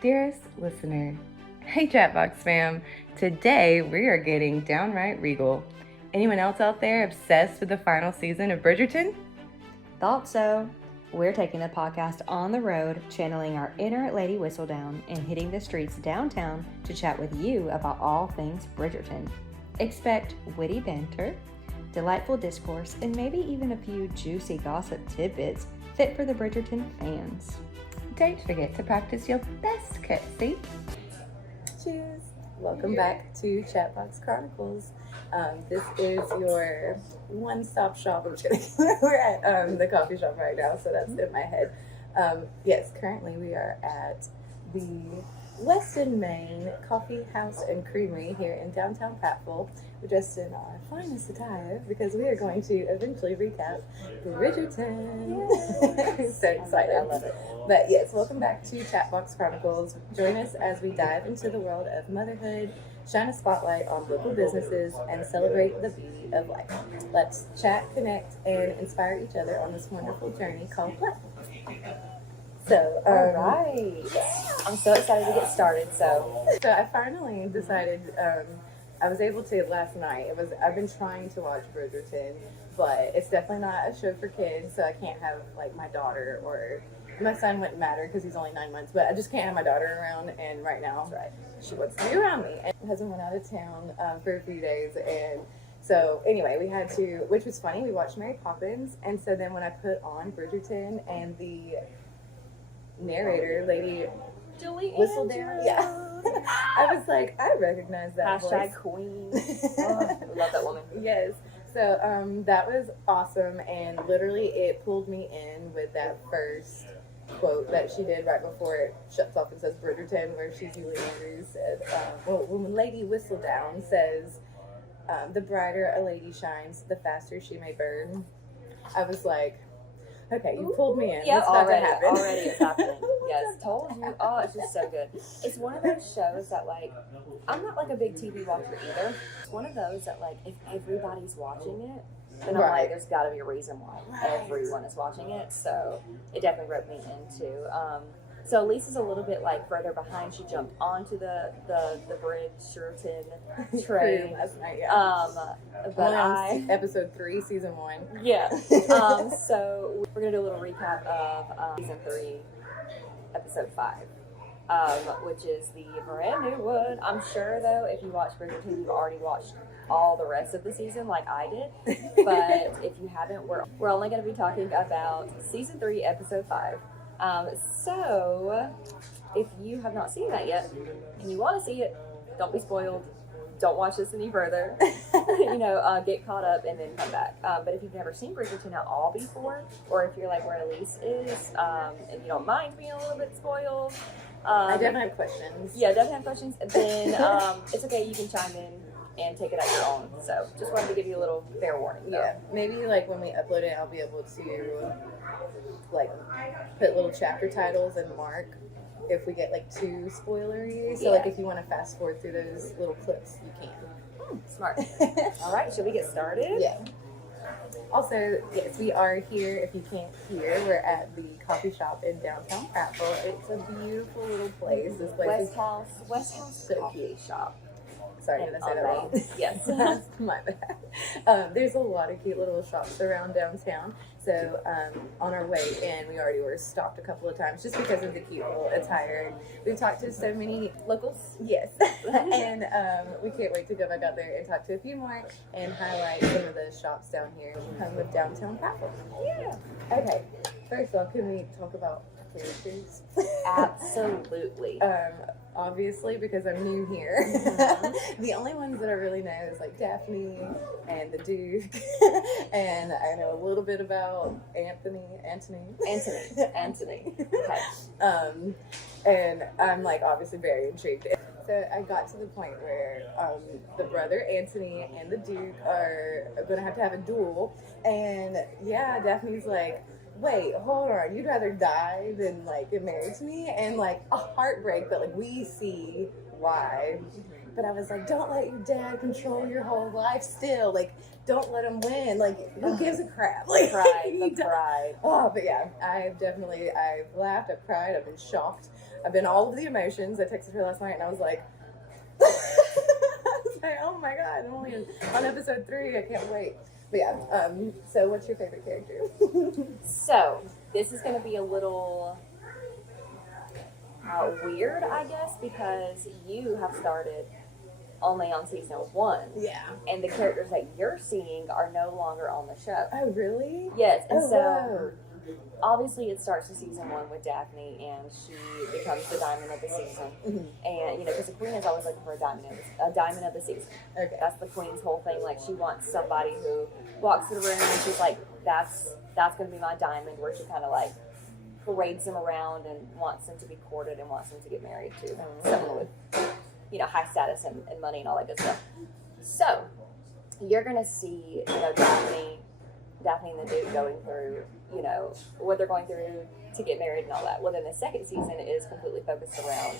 Dearest listener, hey Chatbox fam, today we are getting downright regal. Anyone else out there obsessed with the final season of Bridgerton? Thought so. We're taking the podcast on the road, channeling our inner Lady Whistledown and hitting the streets downtown to chat with you about all things Bridgerton. Expect witty banter, delightful discourse, and maybe even a few juicy gossip tidbits fit for the Bridgerton fans. Don't forget to practice your best curtsy. Cheers! Welcome back to Chatbox Chronicles. This is your one-stop shop. I'm just kidding. We're at the coffee shop right now, so that's in my head. Yes, currently we are at the Weston Main Coffee House and Creamery here in downtown Prattville. We're dressed in our finest attire because we are going to eventually recap Bridgerton. So excited. I love it. But yes, welcome back to Chatbox Chronicles. Join us as we dive into the world of motherhood, shine a spotlight on local businesses, and celebrate the beauty of life. Let's chat, connect, and inspire each other on this wonderful journey called life. So, all right. I'm so excited to get started. So I finally decided, I was able to last night. I've been trying to watch Bridgerton, but it's definitely not a show for kids, so I can't have like my daughter or my son wouldn't matter because he's only 9 months, but I just can't have my daughter around, and right now she wants to be around me. And my husband went out of town for a few days, and so anyway, we had to, which was funny, we watched Mary Poppins, and so then when I put on Bridgerton and the narrator, Lady Whistledown, I was like, I recognize that Hashtag voice. queen. Oh, I love that woman. Yes. So that was awesome, and literally it pulled me in with that first quote that she did right before it shuts off and says Bridgerton, where she's Julie Andrews said, when Lady Whistledown says, the brighter a lady shines, the faster she may burn. I was like, okay, you pulled me in. Yeah, already it's happening. Yes, Yes, told you. Oh, it's just so good. It's one of those shows that, like, I'm not like a big TV watcher either. It's one of those that, like, if everybody's watching it, then I'm like, there's got to be a reason why everyone is watching it. So it definitely roped me into. So Elyse is a little bit like further behind. She jumped onto the Bridgerton train last night. Yeah. But episode 3, season 1. Yeah. So we're gonna do a little recap of season 3, episode 5, which is the brand new one. I'm sure though, if you watch Bridgerton, you've already watched all the rest of the season like I did. But if you haven't, we're only gonna be talking about season 3, episode 5. So if you have not seen that yet and you want to see it, don't be spoiled. Don't watch this any further. Get caught up and then come back. But if you've never seen Bridgerton at all before, or if you're like where Elyse is, and you don't mind being a little bit spoiled, I definitely have questions. Yeah, definitely have questions. Then it's okay. You can chime in and take it at your own. So just wanted to give you a little fair warning. Though. Yeah, maybe like when we upload it, I'll be able to like put little chapter titles and mark if we get like too spoilery. So like if you want to fast forward through those little clips, you can. Smart. All right, should we get started? Yeah. Also, yes, we are here. If you can't hear, we're at the coffee shop in downtown Prattville. It's a beautiful little place. This place is West House so Coffee cute. Shop. Sorry, did I say that wrong? Yes. My bad. There's a lot of cute little shops around downtown. So on our way in, we already were stopped a couple of times just because of the cute little attire. We've talked to so many locals. Yes. And we can't wait to go back out there and talk to a few more and highlight some of the shops down here with downtown Prattville. Yeah. Okay. First of all, can we talk about characters? Absolutely. Obviously, because I'm new here. Mm-hmm. The only ones that I really know is like Daphne and the Duke, and I know a little bit about Anthony. Okay. And I'm like obviously very intrigued. So I got to the point where the brother Anthony and the Duke are going to have a duel, and yeah, Daphne's like, wait, hold on, you'd rather die than like get married to me? And like a heartbreak, but like we see why. But I was like, don't let your dad control your whole life still. Like, don't let him win. Like, who gives a crap? Like, pride. Oh, but yeah, I've laughed, I've cried, I've been shocked. I've been all of the emotions. I texted her last night and I was like, oh my god, I'm only on episode 3. I can't wait. But yeah, so what's your favorite character? So, this is going to be a little weird, I guess, because you have started only on season 1. Yeah. And the characters that you're seeing are no longer on the show. Oh, really? Yes, and so wow. obviously it starts in season 1 with Daphne, and she becomes the diamond of the season. Mm-hmm. And you know, because the queen is always looking for a diamond of the season. Okay. That's the queen's whole thing. Like, she wants somebody who walks through the room and she's like, that's going to be my diamond, where she kind of like parades them around and wants them to be courted and wants them to get married to someone with, you know, high status and money and all that good stuff. So you're gonna see, you know, Daphne and the Duke going through, you know, what they're going through to get married and all that. Well, then the second season is completely focused around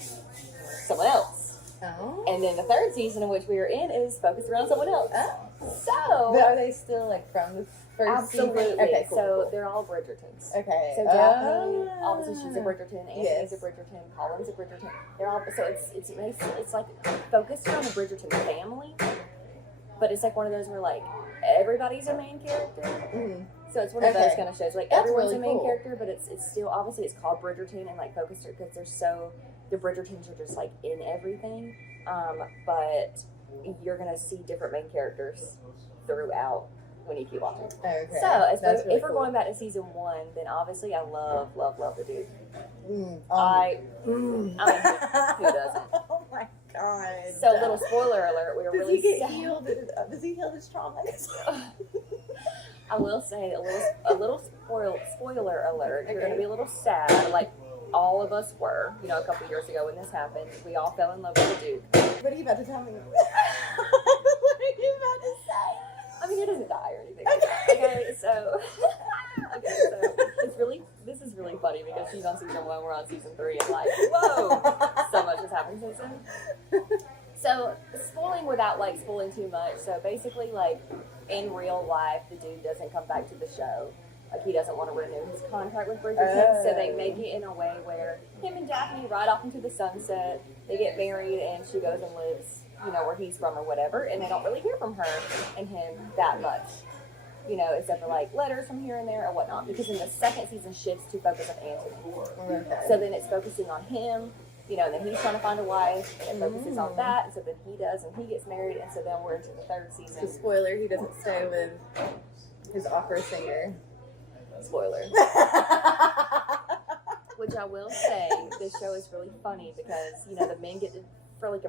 someone else. Oh. And then the third season, in which we are in, is focused around someone else. Oh. So, but are they still like from the first absolutely. season? Okay, cool, so cool. they're all Bridgertons. Okay. So Daphne, obviously she's a Bridgerton, Anthony's Yes. a Bridgerton, Colin's a Bridgerton. They're all, so it's like focused around the Bridgerton family, but it's like one of those where like everybody's a main character. Mm-hmm. So it's one of those kind of shows. Like, everyone's really a main cool. character, but it's still, obviously it's called Bridgerton and like focused because the Bridgertons are just like in everything. But you're gonna see different main characters throughout when you keep watching. Okay. So if we're cool. going back to season 1, then obviously I love the Duke. I mean, who doesn't? Oh my god. So, little spoiler alert, we were Does really he get sad. healed? Does he heal his trauma? I will say a little spoiler alert. You're going to be a little sad, like all of us were. You know, a couple years ago when this happened, we all fell in love with the Duke. What are you about to tell me? What are you about to say? I mean, he doesn't die or anything. Okay, so this is really funny because she's on season 1, we're on season 3, and like, whoa, so much has happened since then. So, spoiling without like spoiling too much. So basically, like, in real life, the dude doesn't come back to the show. Like, he doesn't want to renew his contract with Bridgerton, so they make it in a way where him and Daphne ride off into the sunset, they get married, and she goes and lives, you know, where he's from or whatever, and they don't really hear from her and him that much, you know, except for like letters from here and there or whatnot, because in the second season shifts to focus on Anthony. Okay. So then it's focusing on him, you know, and then he's trying to find a wife, and it focuses on that, and so then he does, and he gets married, and so then we're into the third season. So spoiler, he doesn't stay with his opera singer. Spoiler. Which I will say, this show is really funny because, you know, the men get to frolic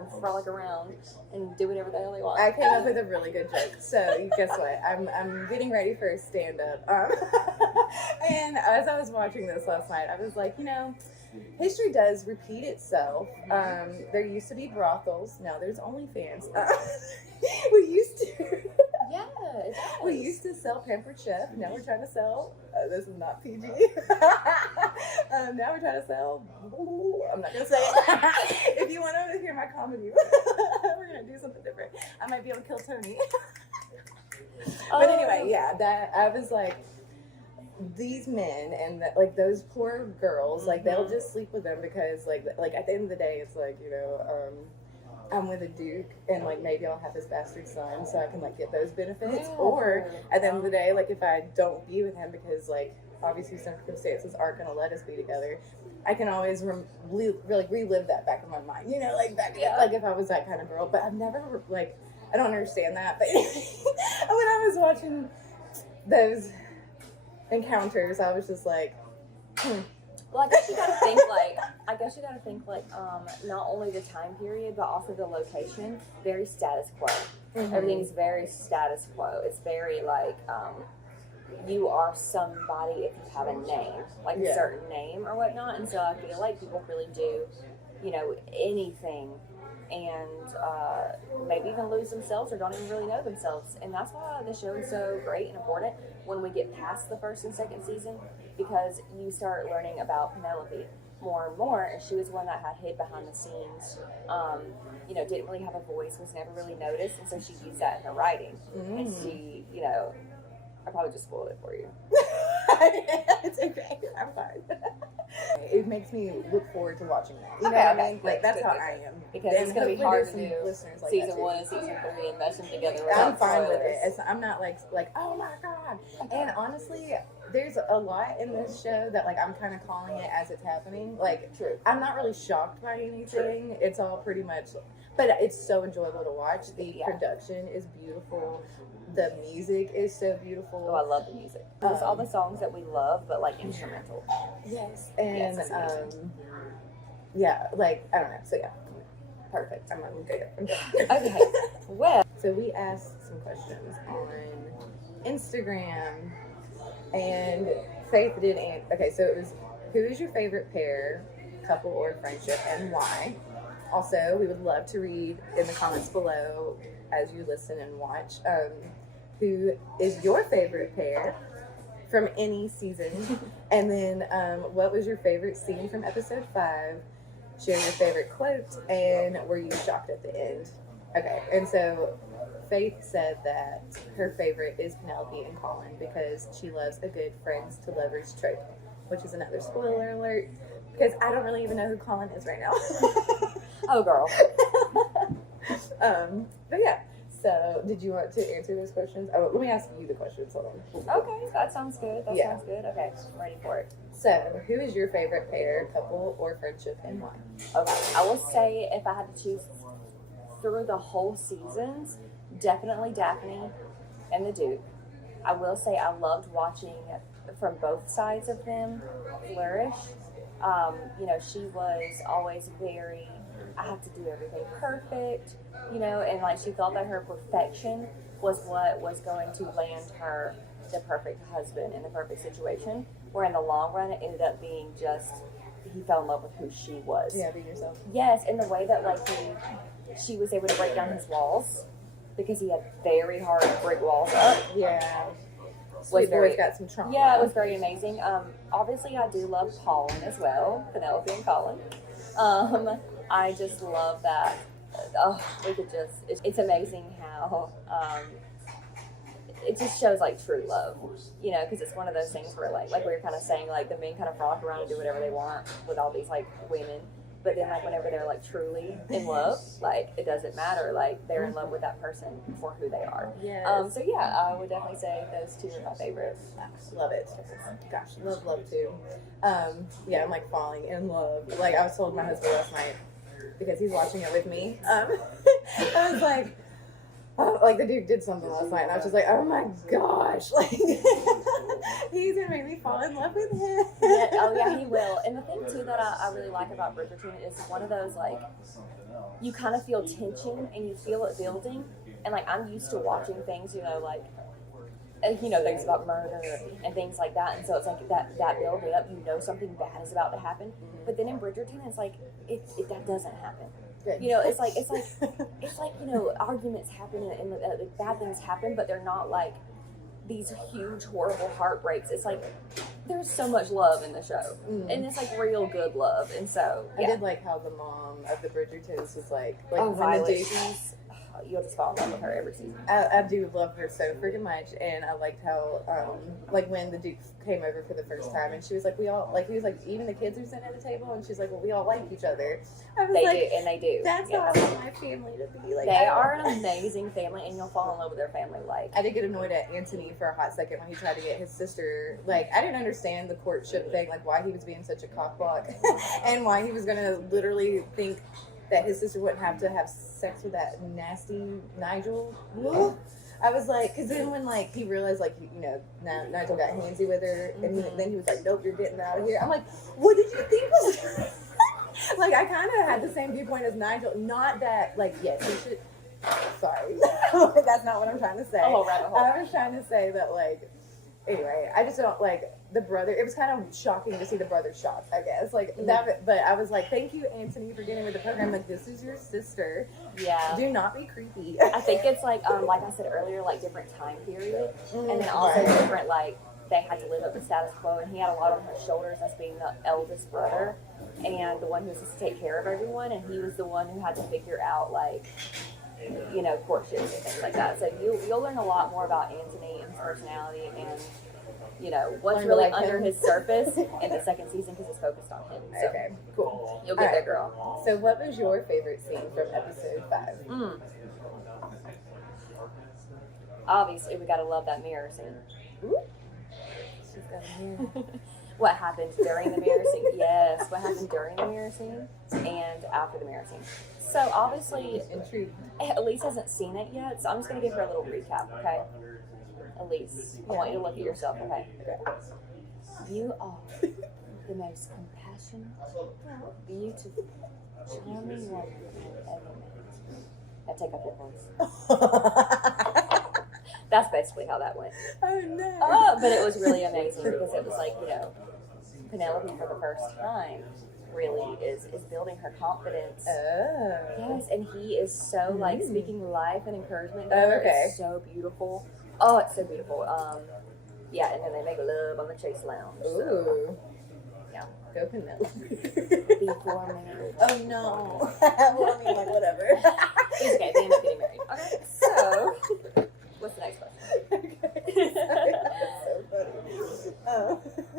around and do whatever the hell they want. I came up with a really good joke. So guess what? I'm getting ready for a stand-up. And as I was watching this last night, I was like, you know, history does repeat itself. There used to be brothels. Now there's OnlyFans. We used to. Yeah, it does. We used to sell Pampered Chef. Now we're trying to sell. This is not PG. Now we're trying to sell. I'm not gonna say it. If you want to hear my comedy, we're gonna do something different. I might be able to kill Tony. But anyway, yeah. That I was like, these men and like those poor girls, like they'll just sleep with them because like at the end of the day, it's like, you know. I'm with a duke, and like maybe I'll have his bastard son, so I can like get those benefits. Yeah. Or at the end of the day, like if I don't be with him because like obviously circumstances aren't gonna let us be together, I can always really relive that back in my mind. You know, like back like if I was that kind of girl. But I've never like I don't understand that. But when I was watching those encounters, I was just like. Well, I guess you gotta think like, not only the time period, but also the location. Very status quo. Mm-hmm. Everything's very status quo. It's very like, you are somebody if you have a name, like a certain name or whatnot. And so I feel like people really do, you know, anything and maybe even lose themselves or don't even really know themselves. And that's why the show is so great and important when we get past the first and second season, because you start learning about Penelope more and more, and she was one that had hid behind the scenes, you know, didn't really have a voice, was never really noticed, and so she used that in her writing. And she, you know, I probably just spoiled it for you. It's okay. I'm fine. It makes me look forward to watching that. You know Okay, what okay. I mean? Like, that's Good, how good, I good. am. Because And it's going to be hopefully hard to there's do some listeners like season that too. 1 and season 3 and mesh them together I'm without fine with it. spoilers. I'm not like, oh my God. And honestly, there's a lot in this show that like I'm kind of calling it as it's happening. Like, True. I'm not really shocked by anything. It's all pretty much, but it's so enjoyable to watch. The production is beautiful. The music is so beautiful. Oh, I love the music. It's all the songs that we love, but like instrumental. Yes. And Yes, yeah, like I don't know. So yeah, perfect. I'm good. Okay. Well, so we asked some questions on Instagram, and Faith did. Okay, so it was, who is your favorite pair, couple, or friendship, and why? Also, we would love to read in the comments below as you listen and watch. Who is your favorite pair from any season? And then what was your favorite scene from episode 5? Share your favorite quote, and were you shocked at the end? Okay, and so Faith said that her favorite is Penelope and Colin because she loves a good friends to lovers trope, which is another spoiler alert because I don't really even know who Colin is right now. oh girl. But yeah. So, did you want to answer those questions? Oh, let me ask you the questions. Hold on. Okay, that sounds good. That sounds good. Okay, I'm ready for it. So, who is your favorite pair, couple, or friendship, and why? Okay, I will say if I had to choose through the whole seasons, definitely Daphne and the Duke. I will say I loved watching from both sides of them flourish. You know, she was always very, I have to do everything perfect, you know, and like she thought that her perfection was what was going to land her the perfect husband in the perfect situation, where in the long run it ended up being just, he fell in love with who she was. Yeah, be yourself. Yes, and the way that like she was able to break down his walls, because he had very hard brick walls up. Yeah. Was very, got some trauma. yeah, it was very amazing. Obviously I do love Colin as well, Penelope and Colin. I just love that. We could just, it's amazing how it just shows like true love, you know, because it's one of those things where like we were kind of saying, like the men kind of frolic around and do whatever they want with all these like women, but then like whenever they're like truly in love, like it doesn't matter, like they're in love with that person for who they are. Yes. So yeah, I would definitely say those two are my favorites. Love it. Gosh, love too. Yeah, I'm like falling in love. Like I was told my husband last night, because he's watching it with me. I was like, oh, like the dude did something last night, and I was just like, oh my gosh, like he's gonna make me fall in love with him. Yeah, oh yeah, he will. And the thing too that I really like about Bridgerton is one of those like, you kind of feel tension and you feel it building, and like I'm used to watching things, you know, like, you know, things about murder and things like that, and so it's like that building up, you know something bad is about to happen, but then in Bridgerton it's like that doesn't happen. Good. You know, it's like you know, arguments happen and bad things happen, but they're not like these huge horrible heartbreaks. It's like there's so much love in the show, and it's like real good love. And so yeah. I did like how the mom of the Bridgertons was like oh, when Violet, the Duke, you'll just fall in love with her every season. I do love her so freaking much, and I liked how like when the Duke came over for the first time, and she was like, we all like, he was like, even the kids are sitting at the table, and she's like, well, we all like each other. I was They like, do, and they do. that's how I want my family to be. Like, They are an amazing family, and you'll fall in love with their family. Like, I did get annoyed at Anthony for a hot second when he tried to get his sister. Like, I didn't understand the courtship thing, like why he was being such a cockblock, and why he was gonna literally think that his sister wouldn't have to have sex with that nasty Nigel. I was like, because then when like he realized like, you know, Nigel got handsy with her, and then he was like, nope, you're getting out of here. I'm like, what did you think was like, I kind of had the same viewpoint as Nigel. Not that like, yes, he should. Sorry, that's not what I'm trying to say. oh, rabbit hole. I was trying to say that like, anyway, I just don't like the brother. It was kind of shocking to see the brother shocked, I guess, like that. But I was like, thank you, Anthony, for getting with the program. Like, this is your sister. Yeah. Do not be creepy. I think it's like I said earlier, like different time period, and then also different, like they had to live up the status quo, and he had a lot on his shoulders as being the eldest brother and the one who was supposed to take care of everyone, and he was the one who had to figure out like, you know, courtships and things like that. So you'll learn a lot more about Anthony and his personality and what's Learn to really like under him. his surface in the second season because it's focused on him. So Okay, cool. you'll get All there, right. girl. So what was your favorite scene from episode 5? Obviously, we gotta love that mirror scene. Ooh. She's got a mirror. What happened during the mirror scene? Yes, what happened during the mirror scene and after the mirror scene. So obviously, Intrigued. Elyse hasn't seen it yet, so I'm just gonna give her a little recap, okay? Elyse, I want you to look at yourself, okay? You are the most compassionate, beautiful, charming woman I've ever met. Now take up your voice. That's basically how that went. Oh no. But it was really amazing because it was like, Penelope for the first time really is building her confidence. Oh. Yes, and he is so like speaking life and encouragement to Oh, her. okay. It's so beautiful. Oh, it's so beautiful. Yeah, and then they make love on the Chase Lounge. So, Ooh. yeah. Go Penelope. Before marriage. Oh no. Well, I mean, like, whatever. It's okay, they end up getting married. Okay, so what's the next question? That's so funny.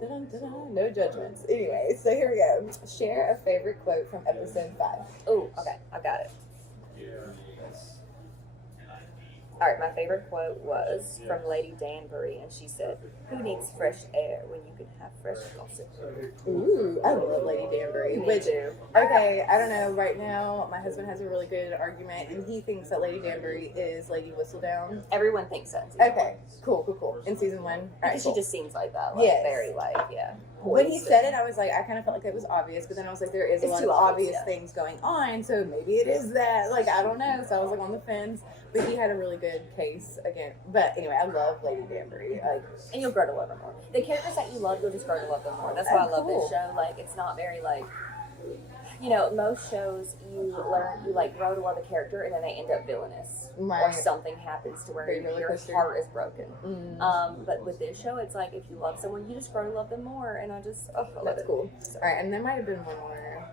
Dun-dun-dun-dun. No judgments. Anyway, so here we go. Share a favorite quote from episode 5. Oh, okay, I got it. All right, my favorite quote was from Lady Danbury, and she said, "Who needs fresh air when you can have fresh gossip?" Ooh, I love Lady Danbury. Me Which, too. okay, I don't know. Right now, my husband has a really good argument, and he thinks that Lady Danbury is Lady Whistledown. Everyone thinks so. In season Okay, cool. In season 1, all right, Because cool. she just seems like that, like Yes. very like When he poised said and- it, I was like, I kind of felt like it was obvious, but then I was like, there is a It's lot too of obvious, obvious yeah. things going on, so maybe it is that. Like, I don't know. So I was like on the fence, but he had a really good case again. But anyway, I love Lady Danbury. Like, and you'll grow to love her more. The characters that you love, you'll just grow to love them more. That's why I love cool. this show. Like, it's not very like, most shows you like grow to love a character and then they end up villainous, or Right. something happens to where Very roller your coaster. heart is broken. mm, But with this show, it's like if you love someone, you just grow to love them more. And I love that's it. cool. All right, and there might have been one more.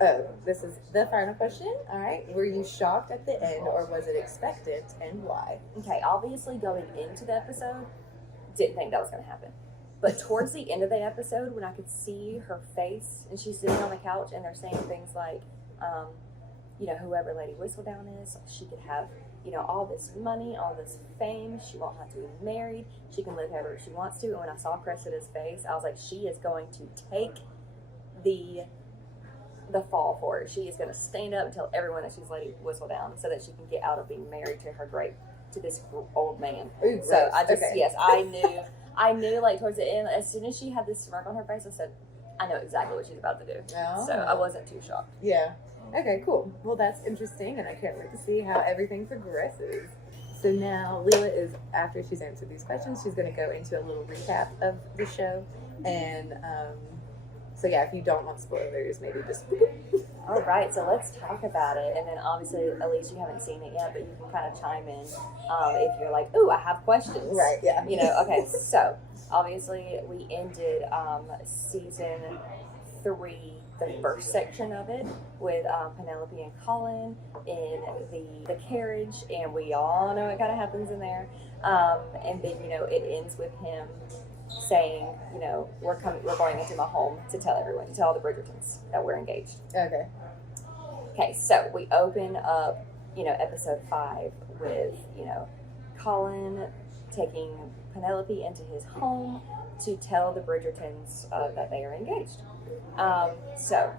Oh, this is the final question. All right, were you shocked at the end, or was it expected, and why? Okay, obviously going into the episode, didn't think that was going to happen. But towards the end of the episode, when I could see her face and she's sitting on the couch and they're saying things like, whoever Lady Whistledown is, she could have, all this money, all this fame. She won't have to be married. She can live however she wants to. And when I saw Cressida's face, I was like, she is going to take the fall for it. She is going to stand up and tell everyone that she's Lady Whistledown so that she can get out of being married to this old man. Ooh, So gross. I just, Okay. yes, I knew like towards the end, as soon as she had this smirk on her face, I said, I know exactly what she's about to do. Oh. So I wasn't too shocked. Yeah. Okay, cool. Well, that's interesting, and I can't wait to see how everything progresses. So now, Lelah is, after she's answered these questions, she's going to go into a little recap of the show. And so, yeah, if you don't want spoilers, maybe just. All right, so let's talk about it. And then obviously, Elyse, you haven't seen it yet, but you can kind of chime in if you're like, ooh, I have questions. Right, yeah. Okay, so obviously we ended season 3, the first section of it, with Penelope and Colin in the carriage, and we all know what kind of happens in there. And then, it ends with him saying, we're going into my home to tell all the Bridgertons that we're engaged. Okay. Okay, so we open up, episode 5 with, Colin taking Penelope into his home to tell the Bridgertons that they are engaged. So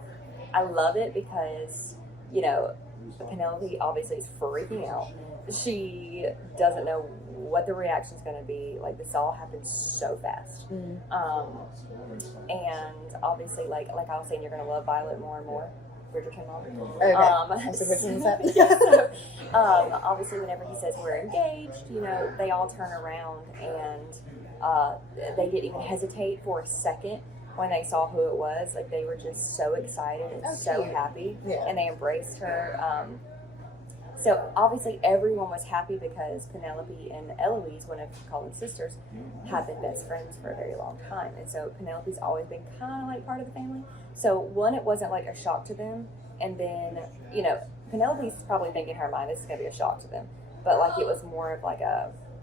I love it because, Penelope obviously is freaking out. She doesn't know what the reaction is going to be. Like, this all happened so fast. Mm. And obviously, like I was saying, you're going to love Violet more and more. Bridgerton mom. Okay. So which one's that? Obviously, whenever he says we're engaged, they all turn around and they didn't even hesitate for a second when they saw who it was. Like, they were just so excited and so cute. happy, Yeah. and they embraced her. So obviously everyone was happy because Penelope and Eloise, one of Colin's sisters, have been best friends for a very long time. And so Penelope's always been kind of like part of the family. So one, it wasn't like a shock to them. And then, Penelope's probably thinking in her mind, this is going to be a shock to them. But like, it was more of like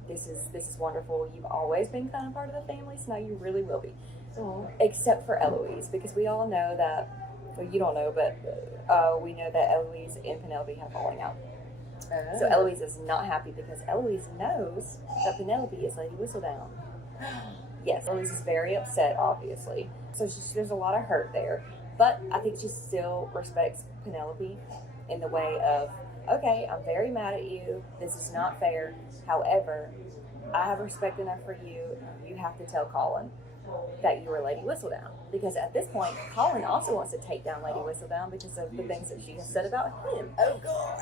this is wonderful. You've always been kind of part of the family, so now you really will be. Oh. Except for Eloise, because we all know that, well, you don't know, but we know that Eloise and Penelope have falling out. Oh. So Eloise is not happy because Eloise knows that Penelope is Lady Whistledown. Yes, Eloise is very upset, obviously. So there's a lot of hurt there. But I think she still respects Penelope in the way of, okay, I'm very mad at you. This is not fair. However, I have respect enough for you. You have to tell Colin that you were Lady Whistledown. Because at this point, Colin also wants to take down Lady Whistledown because of the things that she has said about him. Oh, God.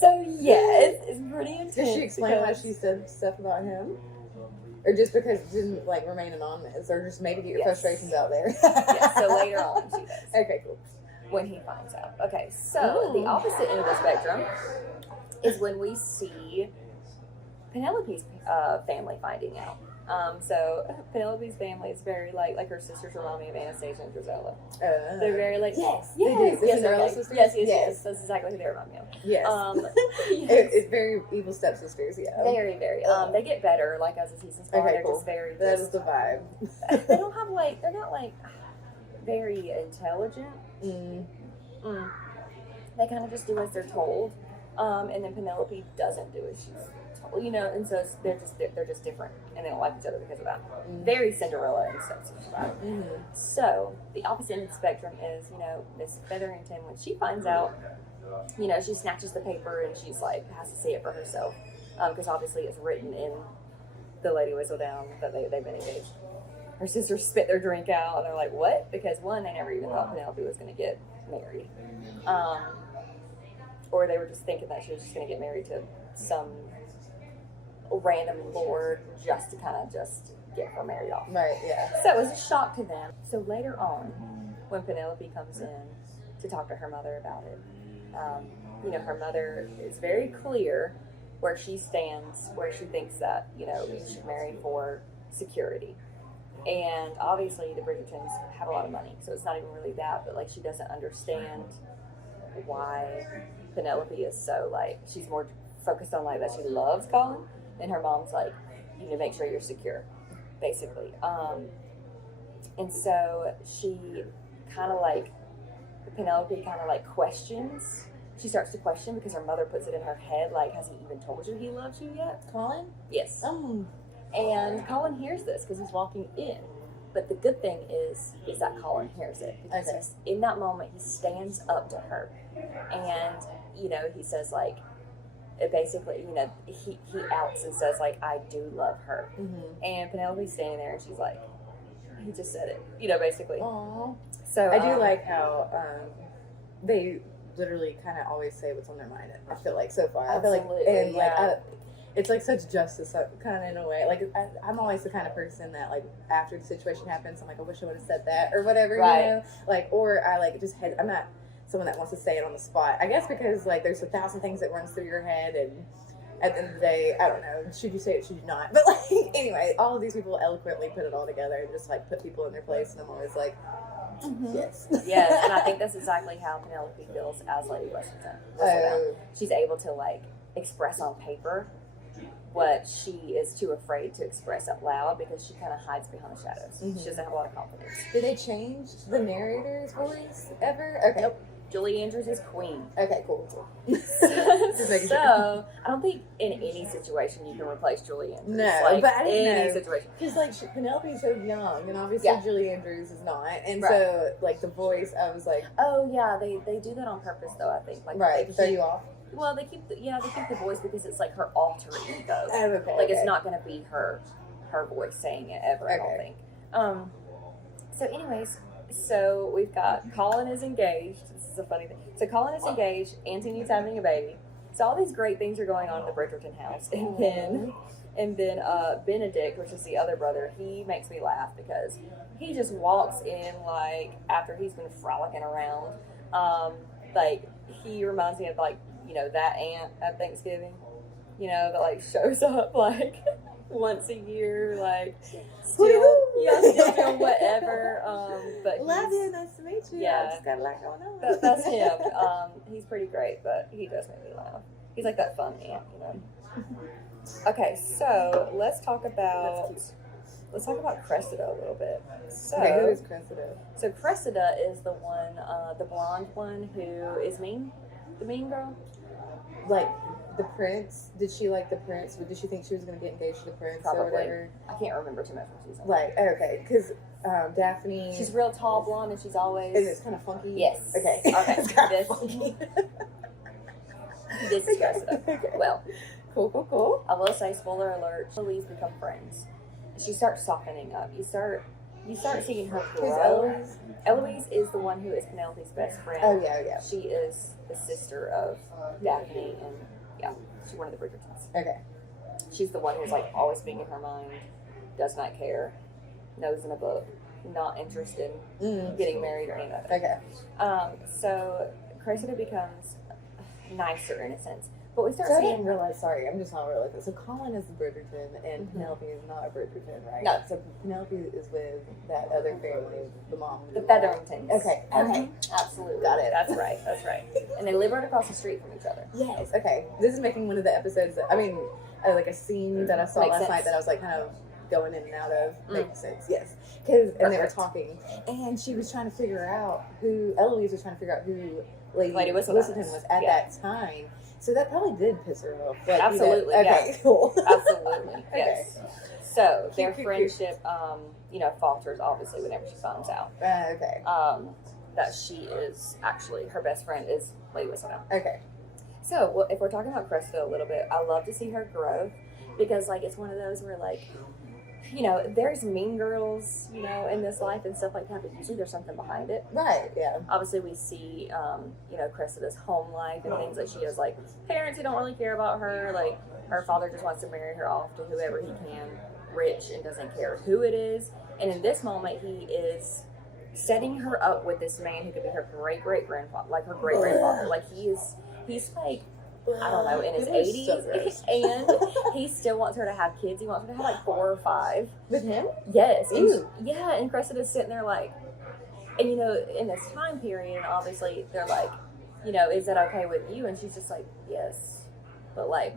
So, yeah, it's pretty intense. Did she explain why she said stuff about him? Or just because it didn't, like, remain anonymous? Or just maybe get your frustrations out there? Yes, so later on she does. Okay, cool. When he finds out. Okay, so the opposite end of the spectrum is when we see Penelope's family finding out. So Penelope's family is very like her sisters remind me of Anastasia and Drizella. They're very like yes, yes, yes, yes. That's exactly who they remind me of. Yes, yes. It's very evil stepsisters. Yeah, very. They get better like as the seasons go on. They're just very. That is the vibe. They don't have like they're not like very intelligent. They kind of just do as they're told, and then Penelope doesn't do as she's told, you know, and so they're just different, and they don't like each other because of that. Very Cinderella and stuff. So the opposite end of the spectrum is, you know, Miss Featherington. When she finds out, you know, she snatches the paper and she's like has to see it for herself, because obviously it's written in the Lady Whistledown that they've been engaged. Her sisters spit their drink out, and they're like, what? Because one, they never even thought Penelope was going to get married. Or they were just thinking that she was just going to get married to some random lord just to kind of just get her married off. Right, yeah. So it was a shock to them. So later on, when Penelope comes in to talk to her mother about it, you know, her mother is very clear where she stands, where she thinks that, you know, you should marry for security. And obviously the Bridgertons have a lot of money, so it's not even really that, but like she doesn't understand why Penelope is so like, she's more focused on like that she loves Colin, and her mom's like, you need to make sure you're secure, basically. And so she kind of like, Penelope kind of like questions, she starts to question because her mother puts it in her head, like, has he even told you he loves you yet? Colin? Yes. And Colin hears this because he's walking in. But the good thing is that Colin hears it. Because in that moment, he stands up to her. And, you know, he says, like, basically, you know, he outs and says, like, I do love her. And Penelope's standing there and she's like, he just said it, you know, basically. Aww. So I do like how they literally kind of always say what's on their mind. I feel like so far. Absolutely, I feel like, and like, it's like such justice, kind of in a way. Like I'm always the kind of person that like after the situation happens, I'm like, I wish I would have said that or whatever, right. You know. Like, or I like just I'm not someone that wants to say it on the spot. I guess because like there's 1,000 things that runs through your head, and at the end of the day, I don't know. Should you say it? Should you not? But like anyway, all of these people eloquently put it all together and just like put people in their place, and I'm always like. Yes. Yes, and I think that's exactly how Penelope feels as Lady Whistledown. She's able to like express on paper what she is too afraid to express out loud because she kind of hides behind the shadows. She doesn't have a lot of confidence. Did they change the narrator's voice ever? Okay. Nope. Julie Andrews is queen. Okay, cool. So, I don't think in any situation you can replace Julie Andrews. No, like, but I didn't know. Situation. Because, like, Penelope's so young, and obviously Julie Andrews is not. And so, like, the voice, I was like... Oh, yeah, they do that on purpose, though, I think. Like, right, throw you off? Well, they keep the voice because it's, like, her alter ego. Oh, okay. Like, it's not going to be her voice saying it ever, I don't think. So, anyways... So we've got Colin is engaged. This is a funny thing. So Colin is engaged. Antony's having a baby. So all these great things are going on in the Bridgerton house. And then Benedict, which is the other brother, he makes me laugh because he just walks in like after he's been frolicking around. Like he reminds me of like, you know, that aunt at Thanksgiving, you know, that like shows up like once a year, like still doing whatever. But love you, nice to meet you. Yeah, I just got a lot going on. That's him. He's pretty great, but he does make me laugh. He's like that fun aunt, you know. Okay, so let's talk about Cressida a little bit. So, Okay, who is Cressida? So Cressida is the one, the blonde one who is mean, the mean girl. Like the prince? Did she like the prince? Did she think she was going to get engaged to the prince Probably. or whatever? I can't remember too much from season. Like, okay, because Daphne. She's real tall, blonde, and she's always. And it's kind of funky. Yes. Okay. Okay. It's kind of funky. This is Cressida. Okay. Well, Cool. I will say, spoiler alert, Elyse become friends. She starts softening up. You start seeing her Who's grow. Eloise? Eloise is the one who is Penelope's best friend. Oh, yeah. She is the sister of Daphne, and yeah, she's one of the Bridgertons. Okay. She's the one who's like always being in her mind, does not care, knows in a book, not interested in getting married or any of that. Okay. So Cressida becomes nicer in a sense. But we start So I seeing. didn't realize, sorry, I'm just not real like this. So Colin is the Bridgerton and Penelope is not a Bridgerton, right? No. So Penelope is with that other family, the mom. The Featheringtons. Okay. Absolutely. Got it. That's right. And they live right across the street from each other. Yes. Okay. This is making one of the episodes that, like a scene that I saw Makes last sense. night that I was like kind of going in and out of. Makes sense. Yes. And they were Perfect. talking, and she was trying to figure out Eloise was trying to figure out who Lady Whistledown was at that time. So that probably did piss her off. Like, Absolutely, Okay, yes. cool. Absolutely. Yes. So their Cute. friendship, falters obviously whenever she finds out Okay. that she is actually her best friend is Lady Whistledown. Okay. So if we're talking about Cressida a little bit, I love to see her growth because like it's one of those where like, there's mean girls, in this life and stuff like that, but usually there's something behind it. Right. Yeah. Obviously, we see, Cressida's home life and things like she has, like, parents who don't really care about her. Like, her father just wants to marry her off to whoever he can, rich, and doesn't care who it is. And in this moment, he is setting her up with this man who could be her great-great-grandfather, like her great-grandfather. Like, he's like, I don't know, in his 80s, So gross. and he still wants her to have kids. He wants her to have like 4 or 5. With him? Yes. And Ew. and Cressida's sitting there like, and in this time period, obviously, they're like, is that okay with you? And she's just like, yes. But like,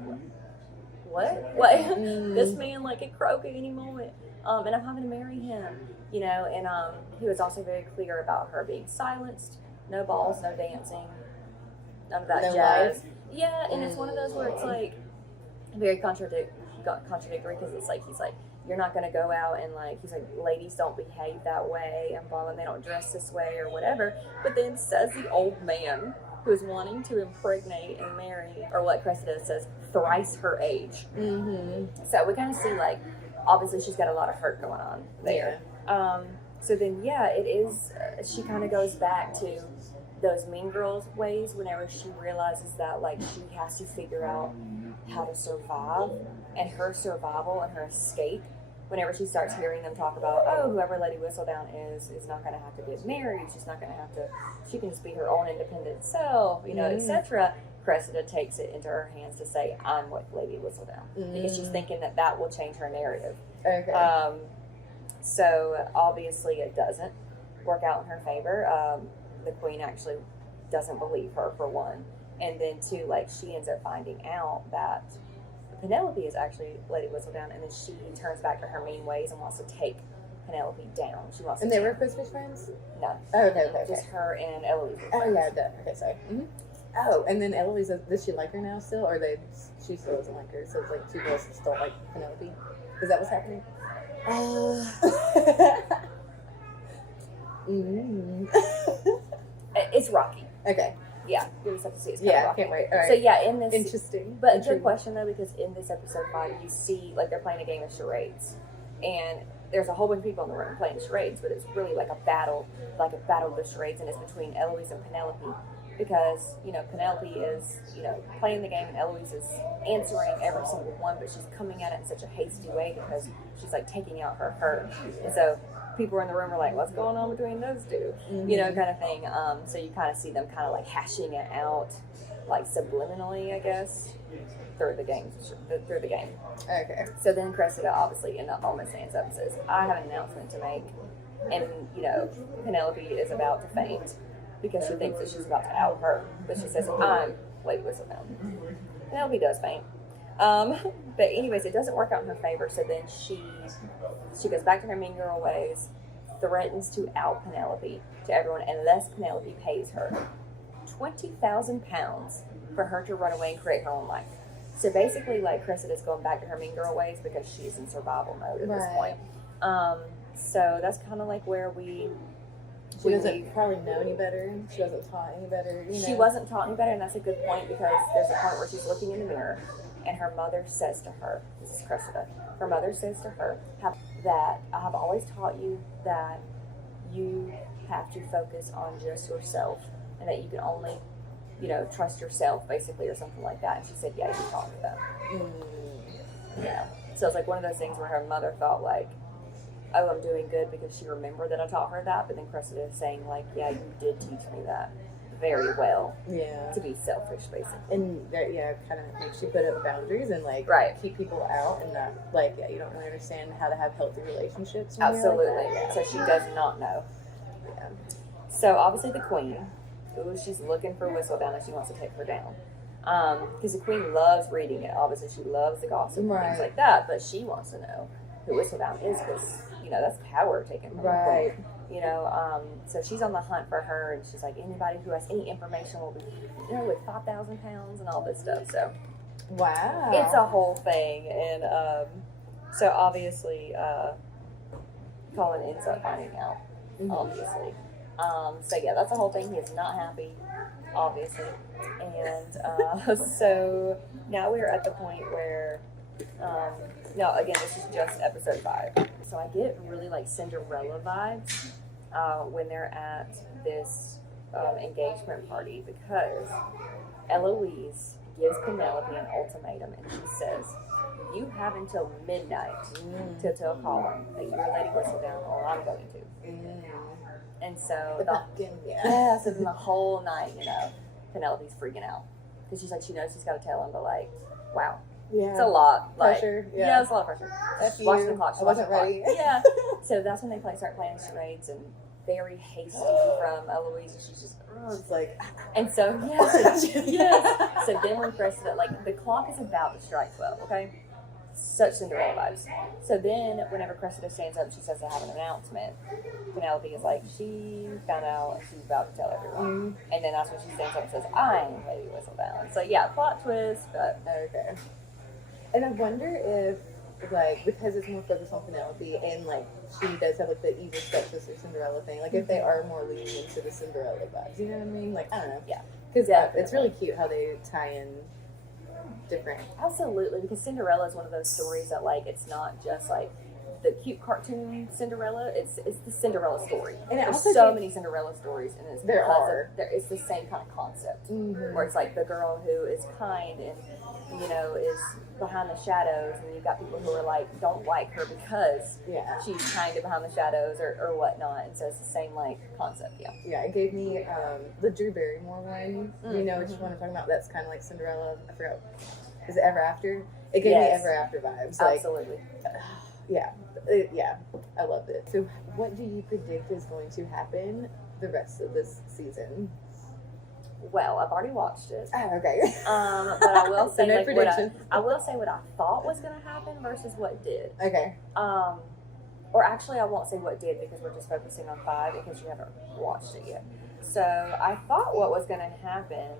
what? Like, this man like could croak at any moment. And I'm having to marry him, and he was also very clear about her being silenced, no balls, no dancing, none of that No jazz. life. Yeah, and it's one of those where it's like very contradictory because it's like he's like, you're not going to go out and like, he's like, ladies don't behave that way and blah, and they don't dress this way or whatever. But then says the old man who's wanting to impregnate and marry, or what Cressida says, thrice her age. Mm-hmm. So we kind of see like, obviously she's got a lot of hurt going on there. Yeah. So then, it is, she kind of goes back to those mean girls ways whenever she realizes that like she has to figure out how to survive, and her survival and her escape whenever she starts hearing them talk about, whoever Lady Whistledown is not going to have to get married, she's not going to have to, she can just be her own independent self, etc. Cressida takes it into her hands to say, I'm with Lady Whistledown, because she's thinking that will change her narrative. Okay. So obviously it doesn't work out in her favor. The queen actually doesn't believe her, for one, and then two, like, she ends up finding out that Penelope is actually Lady Whistledown, and then she turns back to her mean ways and wants to take Penelope down. She wants. And to they were Christmas friends? No. Oh, okay. Just her and Eloise. Oh, yeah, duh. Okay, sorry. Mm-hmm. Oh, and then Eloise, does she like her now still? Or she still doesn't like her? So it's like 2 girls that still like Penelope? Is that what's happening? It's rocky. Okay. Yeah, you just have to see it's Yeah, rocky. can't wait. All right. So yeah, in this Interesting. But Intriguing. good question though, because in this episode 5, you see like they're playing a game of charades, and there's a whole bunch of people in the room playing charades, but it's really like a battle of the charades, and it's between Eloise and Penelope, because Penelope is playing the game and Eloise is answering every single one, but she's coming at it in such a hasty way because she's like taking out her hurt, and so people in the room are like, what's going on between those two? Kind of thing. So you kind of see them kind of like hashing it out, like subliminally, I guess, through the game. Okay. So then Cressida, obviously, in that moment, stands up and says, I have an announcement to make. And, Penelope is about to faint because she thinks that she's about to out her. But she says, I'm Lady Whistledown. Penelope does faint. But anyways, it doesn't work out in her favor. So then she goes back to her mean girl ways, threatens to out Penelope to everyone unless Penelope pays her £20,000 for her to run away and create her own life. So basically, like, Cressida's going back to her mean girl ways because she's in survival mode at this point. So that's kind of like where she doesn't probably know any better. She wasn't taught any better. She wasn't taught any better, and that's a good point because there's a point where she's looking in the mirror, and her mother says to her, this is Cressida, her mother says to her that I have always taught you that you have to focus on just yourself and that you can only, trust yourself, basically, or something like that. And she said, yeah, you taught me that. Yeah. So it's like one of those things where her mother thought, like, oh, I'm doing good because she remembered that I taught her that, but then Cressida is saying, like, yeah, you did teach me that very well. Yeah. To be selfish, basically. And that, kind of makes you put up boundaries and, like, keep people out and not, like, you don't really understand how to have healthy relationships. Absolutely. Like So she does not know. Yeah. So obviously the queen, she's looking for Whistledown and she wants to take her down. Because the queen loves reading it. Obviously she loves the gossip and things like that, but she wants to know who Whistledown is because, that's power taken from the queen. So she's on the hunt for her, and she's like, anybody who has any information will be, with £5,000 and all this stuff. So, wow, it's a whole thing, and so obviously, Colin ends up finding out. Obviously, so yeah, that's the whole thing. He is not happy, obviously, and so now we're at the point where, no, again, this is just episode 5. So I get really like Cinderella vibes when they're at this engagement party because Eloise gives Penelope an ultimatum and she says, you have until midnight to tell Colin that you're Lady Whistledown or I'm going to. And so, so then the whole night, Penelope's freaking out because she's like, she knows she's got to tell him, but like, wow. Yeah. It's a lot. Pressure. Like, yeah, it's a lot of pressure. Watching the clock. I wasn't ready. Yeah. So that's when they start playing charades and very hasty from Eloise. And she's just, it's like, and so, So then when Cressida, like, the clock is about to strike 12, okay? Such Cinderella vibes. So then whenever Cressida stands up, she says they have an announcement. Penelope is like, she found out and she's about to tell everyone. And then that's when she stands up and says, I'm Lady Whistledown. So yeah, plot twist, but okay. And I wonder if, like, because it's more focused on Penelope and, like, she does have, like, the evil stepsister Cinderella thing, like, if they are more leaning into the Cinderella vibes, you know what I mean? Like, I don't know. Yeah. Because it's really cute how they tie in different. Absolutely, because Cinderella is one of those stories that, like, it's not just, like, the cute cartoon Cinderella, it's the Cinderella story. And there's so many Cinderella stories, and it's it's the same kind of concept, where it's, like, the girl who is kind and, is behind the shadows, and you've got people who are like, don't like her because she's kind of behind the shadows or whatnot, and so it's the same like concept. Yeah, it gave me the Drew Barrymore one. You know which one I'm talking about? That's kind of like Cinderella. I forgot. Is it Ever After? It gave me Ever After vibes. Absolutely. Yeah, I loved it. So what do you predict is going to happen the rest of this season? Well, I've already watched it. Oh, okay. But I will say what I thought was going to happen versus what did. Okay. Or actually, I won't say what did because we're just focusing on 5 because you haven't watched it yet. So I thought what was going to happen,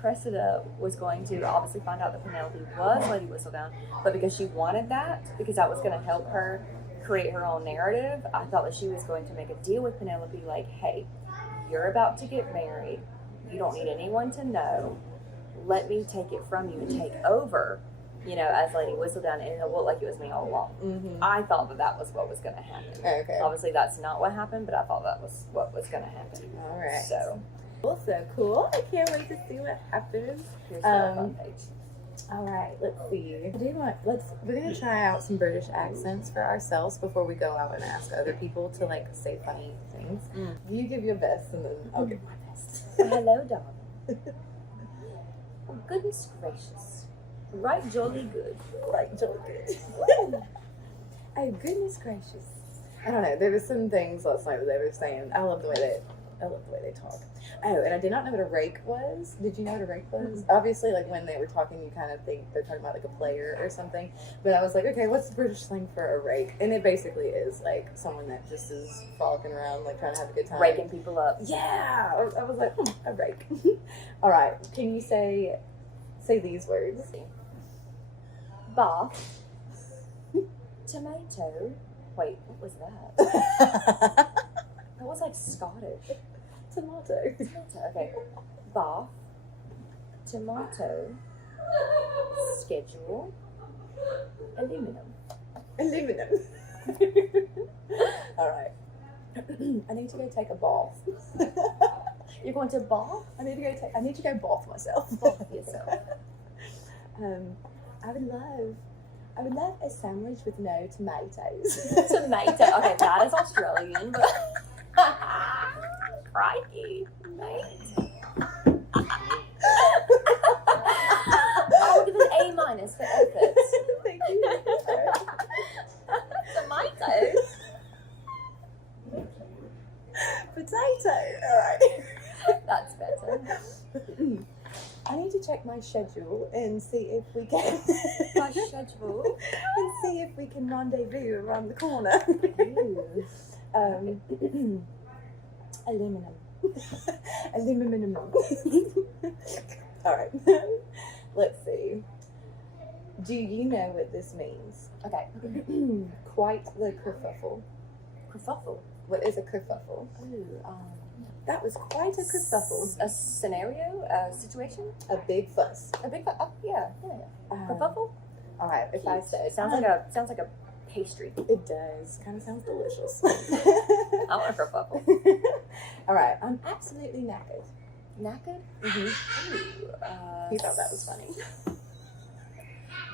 Cressida was going to obviously find out that Penelope was Lady Whistledown, but because she wanted that, because that was going to help her create her own narrative, I thought that she was going to make a deal with Penelope like, hey, you're about to get married. You don't need anyone to know. Let me take it from you and take over, as Lady Whistledown, and it'll look like it was me all along. I thought that was what was going to happen. Okay. Obviously, that's not what happened, but I thought that was what was going to happen. All right. So cool. I can't wait to see what happens. Here's the fun page. All right, let's see. We're gonna try out some British accents for ourselves before we go out and ask other people to like say funny things. You give your best, and then I'll give my best. Hello, darling. Oh, goodness gracious. Right jolly good. Right jolly good. Oh, goodness gracious. I don't know. There were some things last night that they were saying. I love the way that I love the way they talk. Oh, and I did not know what a rake was. Did you know what a rake was? Obviously, like when they were talking, you kind of think they're talking about like a player or something. But I was like, okay, what's the British slang for a rake? And it basically is like someone that just is frolicking around, like trying to have a good time. Raking people up. Yeah. I was like, a rake. All right. Can you say these words? Bath. Tomato. Wait, what was that? That was like Scottish. Tomato. Okay. Bath. Tomato. Schedule. Aluminum. Aluminum. All right. I need to go take a bath. You're going to bath? I need to go bath myself. Bath yourself. I would love a sandwich with no tomatoes. Tomato. Okay, that is Australian. But crikey, mate. I'll give it an A- for efforts. Thank you. Tomatoes. Potato. All right. That's better. I need to check my schedule and see if we can. My schedule. And see if we can rendezvous around the corner. Aluminum. Aluminum. All right. Let's see. Do you know what this means? Okay. Quite the kerfuffle. Kerfuffle. What is a kerfuffle? Ooh, That was quite a kerfuffle. A scenario, a situation, A big fuss. a big. Oh yeah. Kerfuffle. All right. If I said Sounds like a pastry. it does. Kind of sounds delicious. I want a kerfuffle. All right. I'm absolutely knackered. Knackered. Mm-hmm. Ooh, He thought that was funny.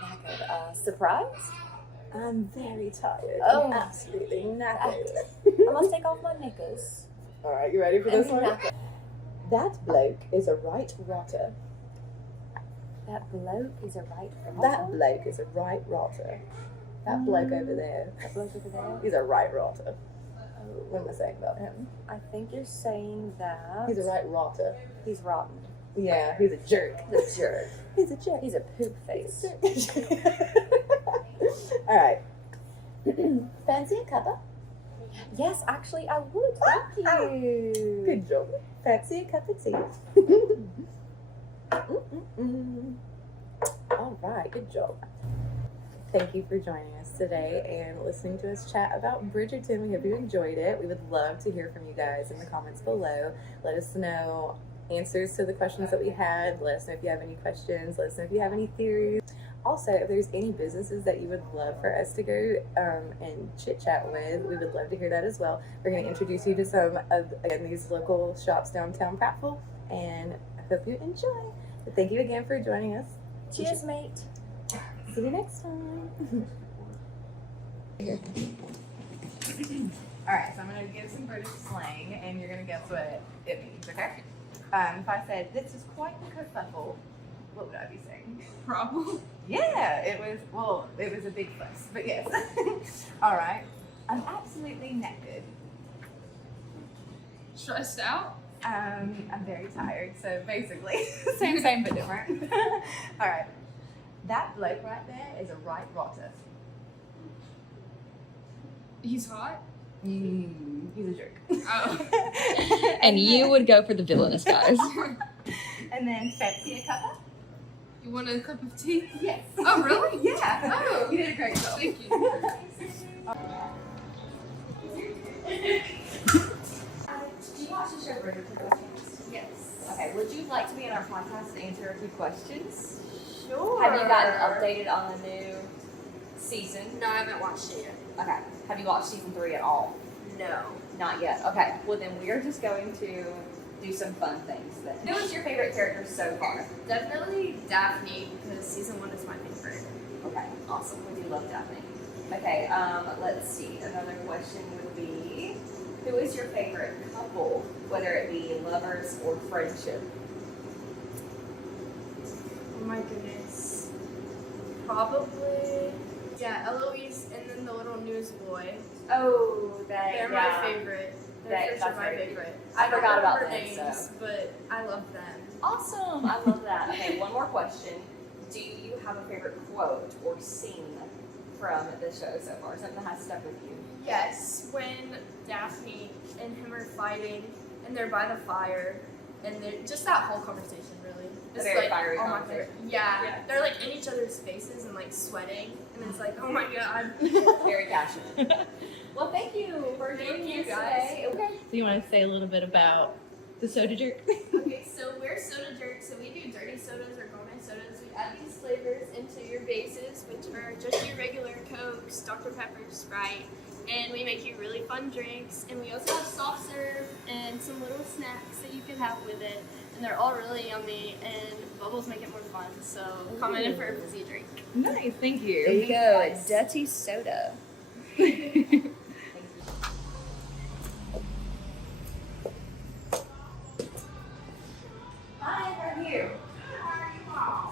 Knackered. Surprised. I'm very tired. Oh. I'm absolutely knackered. I must take off my knickers. All right. You ready for this one? Knackered. That bloke is a right rotter. That bloke is a right. That bloke is a right rotter. That bloke over there. That bloke over there. He's a right rotter. What am I saying about him? I think you're saying that He's a right rotter. he's rotten. Yeah, he's a jerk. He's a jerk. He's a jerk. He's a poop face. All right. Fancy a cuppa? Yes, actually, I would. Thank you. Good job. Fancy a cup of tea? All right, good job. Thank you for joining us today and listening to us chat about Bridgerton. We hope you enjoyed it. We would love to hear from you guys in the comments below. Let us know answers to the questions that we had. Let us know if you have any questions. Let us know if you have any theories. Also, if there's any businesses that you would love for us to go and chit chat with, we would love to hear that as well. We're going to introduce you to some of these local shops downtown Prattville, and I hope you enjoy. But thank you again for joining us. Cheers, mate. See you next time. All right, so I'm going to give some British slang, and you're going to guess what it means, okay? If I said, this is quite the kerfuffle, what would I be saying? Problem. Yeah, it was a big fuss, but yes. All right. I'm absolutely knackered. Stressed out. I'm very tired, so basically, same but different. All right. That bloke right there is a right rotter. He's hot. He's a jerk. Oh. And you would go for the villainous guys. And then fancy a cuppa? You want a cup of tea? Yes. Oh, really? Yeah. Oh. You did a great job. Thank you. Did you watch the show Bridgerton? Yes. Okay, would you like to be on our podcast and answer a few questions? Sure. Have you gotten updated on the new season? No, I haven't watched it yet. Okay. Have you watched season 3 at all? No. Not yet. Okay. Well, then we are just going to do some fun things then. Who is your favorite character so far? Definitely Daphne, because season 1 is my favorite. Okay. Awesome. We do love Daphne. Okay. Let's see. Another question would be, who is your favorite couple, whether it be lovers or friendship? Oh my goodness. Probably. Yeah, Eloise and then the little newsboy. Oh, They're my favorite. They're that's my very favorite. I forgot about don't them, remember names, so. but I love them. Awesome. I love that. Okay, one more question. Do you have a favorite quote or scene from the show so far? Something that has stuck with you? Yes, when Daphne and him are fighting and they're by the fire, and they're just that whole conversation really. It's very like fiery all my conversation. favorite. Yeah, Yeah. they're like in each other's faces and like sweating, and it's like, oh my god. Very passionate. Well, thank you for Thank joining you, us guys. today. Okay. So you want to say a little bit about the soda jerk? Okay, so we're soda jerks. So we do dirty sodas or gourmet sodas. We add these flavors into your bases, which are just your regular Cokes, Dr. Pepper, Sprite, and we make you really fun drinks. And we also have soft serve and some little snacks that you can have with it. And they're all really yummy, and bubbles make it more fun. So come in for a fizzy drink. Nice, thank you. There you go. A dirty soda. Hi, how are you?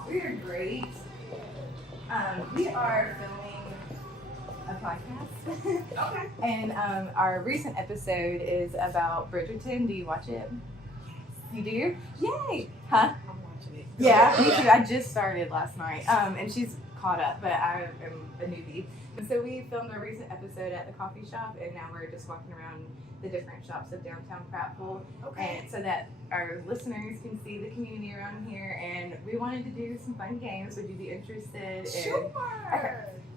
We're great. We are filming a podcast. Okay. And our recent episode is about Bridgerton. Do you watch it? You do? Yay! Huh? I'm watching it. Yeah, me too. I just started last night. And she's caught up, but I am a newbie. And so we filmed our recent episode at the coffee shop, and now we're just walking around the different shops of downtown Prattville, Okay. and so that our listeners can see the community around here. And we wanted to do some fun games. Would you be interested? Sure. Okay.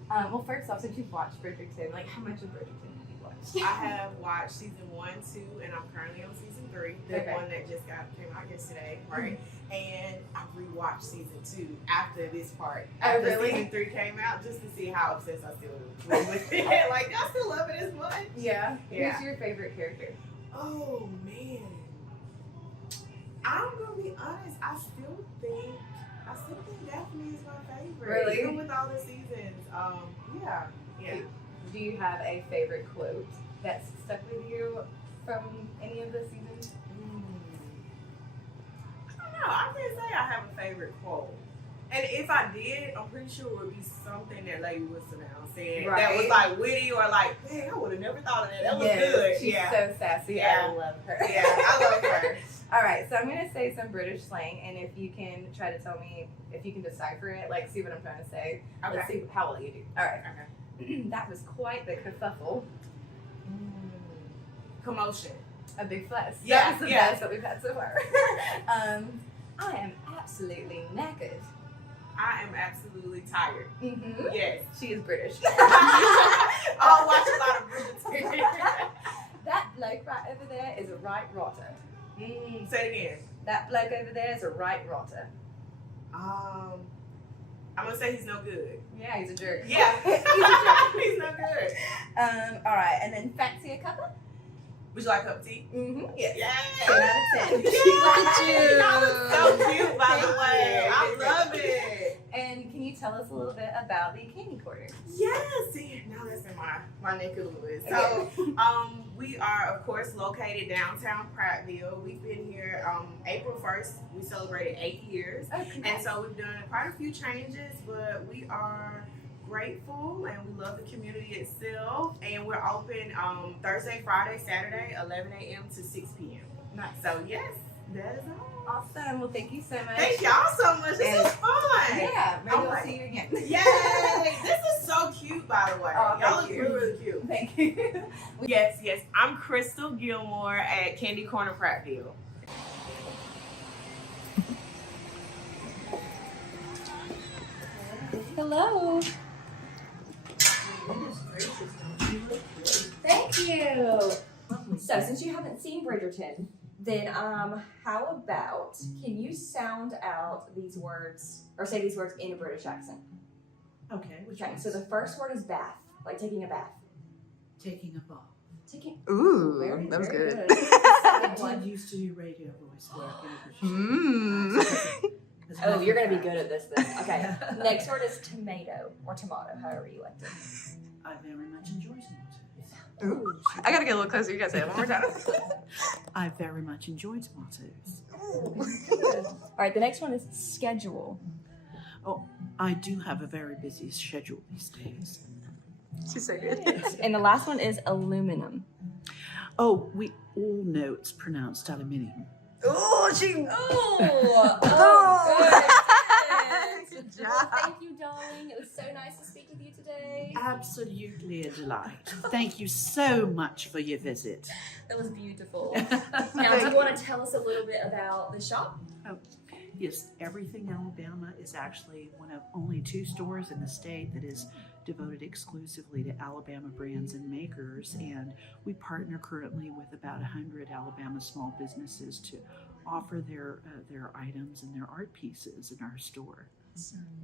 Well, first off, since you've watched Bridgerton, like how much of Bridgerton have you watched? I have watched season 1, 2, and I'm currently on season 3. The Okay. one that just came out yesterday, right? And I rewatched season 2 after this part. Oh, After really? season 3 came out, just to see how obsessed I still was with it. Like, I still love it as much. Yeah. Yeah. Who's your favorite character? Oh man, I'm gonna be honest. I still think Daphne is my favorite. Really? Even with all the seasons. Yeah. Do you have a favorite quote that's stuck with you from any of the seasons? I don't know. I can't say I have a favorite quote. And if I did, I'm pretty sure it would be something that Lady Wilson said that was Right. like witty or like, man, I would have never thought of that. That was Yes, good. She's Yeah. so sassy. Yeah. I love her. Yeah, I love her. All right, so I'm going to say some British slang, and if you can try to tell me if you can decipher it, like see what I'm trying to say. Let's Okay. see how well you do. All right. Okay. That was quite the kerfuffle. Commotion. A big fuss. Yeah, That was the yeah. best that we've had so far. I am absolutely knackered. I am absolutely tired. Mm-hmm. Yes. She is British. I'll watch a lot of Bridgerton. That bloke right over there is a right rotter. Say it again. That bloke over there is a right rotter. I'm gonna say he's no good. Yeah, he's a jerk. Yeah, He's a jerk. he's no good. All right, and then fancy a cuppa? Would you like a cup of tea? Mm-hmm. Yes. Yeah. 10 out of 10. Yeah. That was so cute, by the Thank way. you. I love it. And can you tell us a little bit about the candy quarter? Yes. See, now that's in my neck of the woods. So, we are of course located downtown Prattville. We've been here April 1st. We celebrated 8 years. And so we've done quite a few changes, but we are grateful and we love the community itself. And we're open Thursday, Friday, Saturday, 11 a.m. to 6 p.m. Nice. So yes, that is all. Awesome. Well, thank you so much. Thank y'all so much. This is fun. Yeah, maybe Oh we'll my- see you again. Yay! This is so cute, by the way. Oh, Y'all thank look you. really, really cute. Thank you. Yes, yes. I'm Crystal Gilmore at Candy Corner Prattville. Hello. Thank you. So, since you haven't seen Bridgerton, then how about can you sound out these words or say these words in a British accent? Okay, which Okay. So the first word is bath, like taking a bath. taking a bath. Taking. Ooh, Very, that was very good. I One. did used to do radio voice work in a Mmm. As a Oh, matter you're of gonna be fact, good at this then. Okay. Next word is tomato or tomato, however you like to. I very much enjoy tomatoes. Ooh. I gotta get a little closer. You gotta say it one more time. I very much enjoy tomatoes. All right. The next one is schedule. I do have a very busy schedule these days. She's so good. And the last one is aluminum. Oh, we all notes pronounced aluminium. Oh, she. Good job. Thank you, darling. It was so nice to speak with you today. Absolutely a delight. Thank you so much for your visit. That was beautiful. Now, do you want to tell us a little bit about the shop? Oh, yes, Everything Alabama is actually one of only 2 stores in the state that is devoted exclusively to Alabama brands and makers, and we partner currently with about 100 Alabama small businesses to offer their items and their art pieces in our store.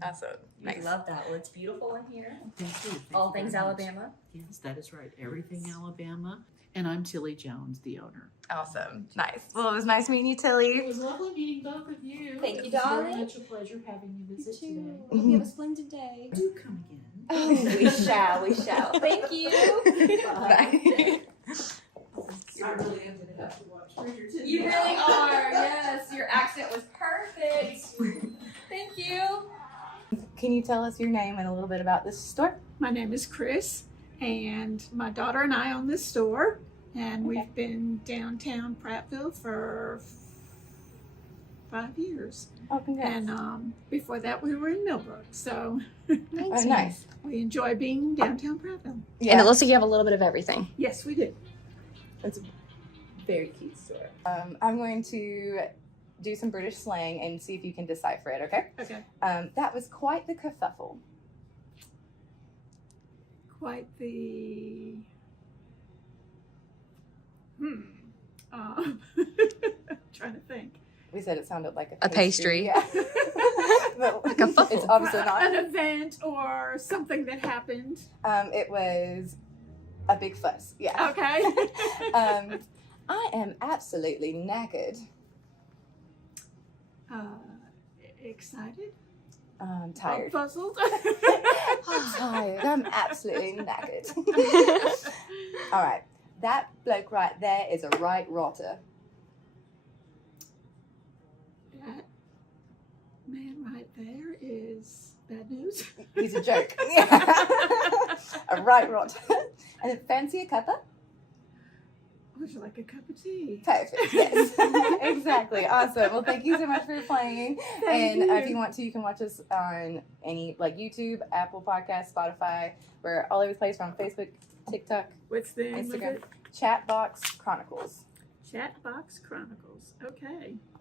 Awesome. I love that. Well, it's beautiful in here. Thank you. Thank All you things very much. Alabama. Yes, that is right. Everything Alabama. And I'm Tilly Jones, the owner. Awesome. Nice. Well, it was nice meeting you, Tilly. It was lovely meeting both of you. Thank you, It was darling. very much a pleasure having you visit today. Hope you have a splendid day. Do come again. Oh, we shall. We shall. Thank you. Bye. I really am going to have to watch Bridgerton. You really are. Yes, your accent was perfect. Thank you. Can you tell us your name and a little bit about this store? My name is Chris, and my daughter and I own this store, and we've been downtown Prattville for 5 years. Oh, congrats. And before that, we were in Millbrook, so Oh, nice. we enjoy being downtown Prattville. Yeah. And it looks like you have a little bit of everything. Yes, we do. It's a very cute store. I'm going to do some British slang and see if you can decipher it, okay? Okay. That was quite the kerfuffle. Quite the. Trying to think. We said it sounded like A pastry. Yeah. But Like a fuffle. It's obviously not. An event or something that happened. It was a big fuss. Yeah. Okay. I am absolutely knackered. Excited. Tired. Puzzled. Tired. I'm absolutely knackered. All right. That bloke right there is a right rotter. That man right there is bad news. He's a joke. Yeah. A right rotter. And fancy a cuppa? Would you like a cup of tea? Perfect. Yes. Exactly. Awesome. Well, thank you so much for playing. Thank And you. if you want to, you can watch us on any like YouTube, Apple Podcasts, Spotify. We're all over the place. We're on Facebook, TikTok, What's the name Instagram. of it? Chatbox Chronicles. Chatbox Chronicles. Okay.